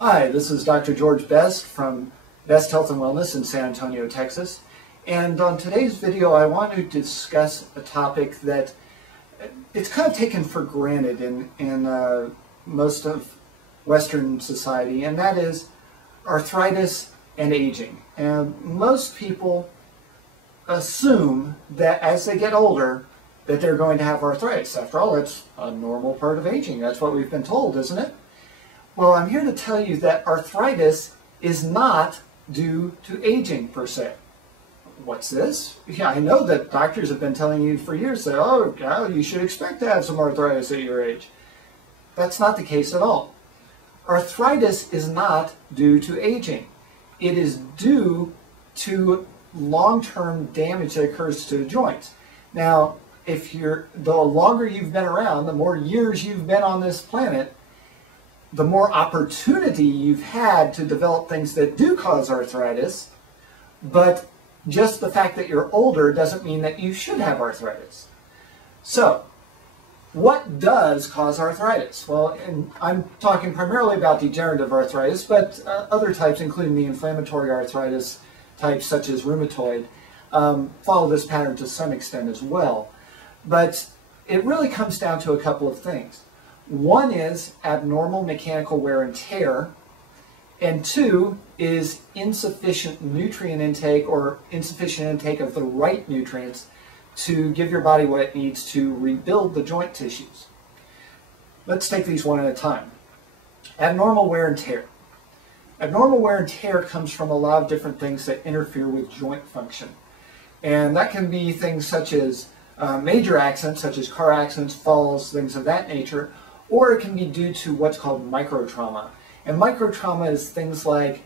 Hi, this is Dr. George Best from Best Health and Wellness in San Antonio, Texas. And on today's video, I want to discuss a topic that it's kind of taken for granted in most of Western society, and that is arthritis and aging. And most people assume that as they get older, that they're going to have arthritis. After all, it's a normal part of aging. That's what we've been told, isn't it? Well, I'm here to tell you that arthritis is not due to aging per se. What's this? Yeah, I know that doctors have been telling you for years that, oh, you should expect to have some arthritis at your age. That's not the case at all. Arthritis is not due to aging. It is due to long-term damage that occurs to the joints. Now, the longer you've been around, the more years you've been on this planet, the more opportunity you've had to develop things that do cause arthritis, but just the fact that you're older doesn't mean that you should have arthritis. So, what does cause arthritis? Well, and I'm talking primarily about degenerative arthritis, but other types, including the inflammatory arthritis types such as rheumatoid, follow this pattern to some extent as well. But it really comes down to a couple of things. One is abnormal mechanical wear and tear, and two is insufficient nutrient intake or insufficient intake of the right nutrients to give your body what it needs to rebuild the joint tissues. Let's take these one at a time. Abnormal wear and tear. Abnormal wear and tear comes from a lot of different things that interfere with joint function. And that can be things such as major accidents, such as car accidents, falls, things of that nature, or it can be due to what's called microtrauma. And microtrauma is things like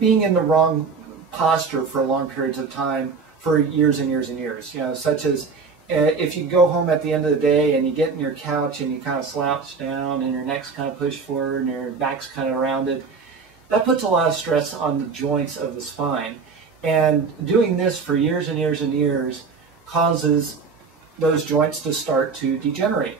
being in the wrong posture for long periods of time for years and years and years. You know, such as if you go home at the end of the day and you get in your couch and you kind of slouch down and your neck's kind of pushed forward and your back's kind of rounded, that puts a lot of stress on the joints of the spine. And doing this for years and years and years causes those joints to start to degenerate.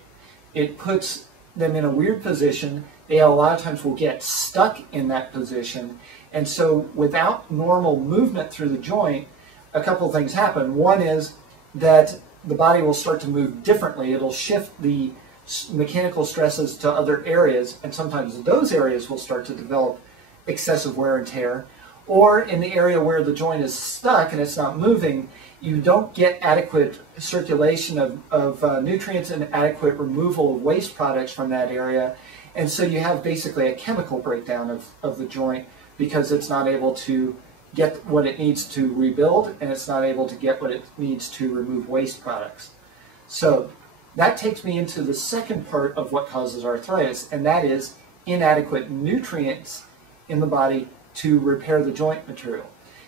It puts them in a weird position. They a lot of times will get stuck in that position. And so without normal movement through the joint, a couple of things happen. One is that the body will start to move differently. It'll shift the mechanical stresses to other areas, and sometimes those areas will start to develop excessive wear and tear. Or in the area where the joint is stuck and it's not moving, you don't get adequate circulation of nutrients and adequate removal of waste products from that area. And so you have basically a chemical breakdown of the joint because it's not able to get what it needs to rebuild, and it's not able to get what it needs to remove waste products. So that takes me into the second part of what causes arthritis, and that is inadequate nutrients in the body to repair the joint material.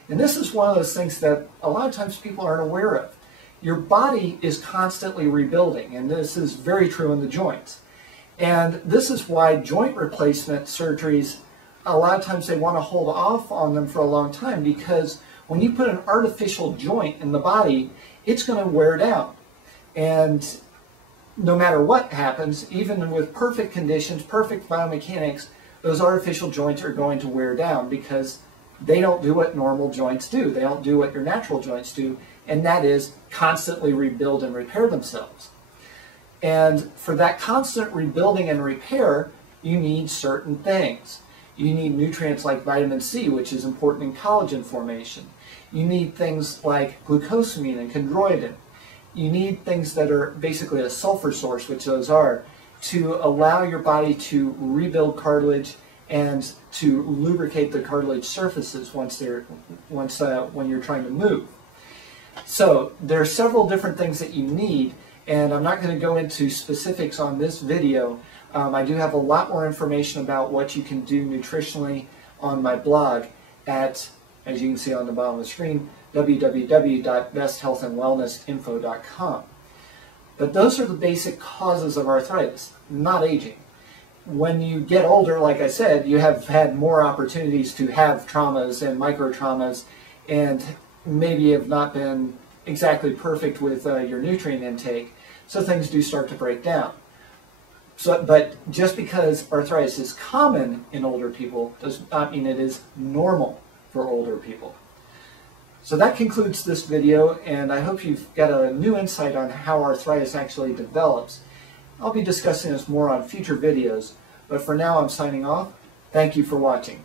And this is one of those things that a lot of times people aren't aware of. Your body is constantly rebuilding, and this is very true in the joints. And this is why joint replacement surgeries, a lot of times they want to hold off on them for a long time, because when you put an artificial joint in the body, it's going to wear down. And no matter what happens, even with perfect conditions, perfect biomechanics, those artificial joints are going to wear down because they don't do what normal joints do. They don't do what your natural joints do, and that is constantly rebuild and repair themselves. And for that constant rebuilding and repair, you need certain things. You need nutrients like vitamin C, which is important in collagen formation. You need things like glucosamine and chondroitin. You need things that are basically a sulfur source, which those are, to allow your body to rebuild cartilage and to lubricate the cartilage surfaces when you're trying to move. So there are several different things that you need, and I'm not going to go into specifics on this video. I do have a lot more information about what you can do nutritionally on my blog at, as you can see on the bottom of the screen, www.besthealthandwellnessinfo.com. But those are the basic causes of arthritis, not aging. When you get older, like I said, you have had more opportunities to have traumas and microtraumas, and maybe have not been exactly perfect with your nutrient intake, so things do start to break down. But just because arthritis is common in older people does not mean it is normal for older people. So that concludes this video, and I hope you've got a new insight on how arthritis actually develops. I'll be discussing this more on future videos, but for now I'm signing off. Thank you for watching.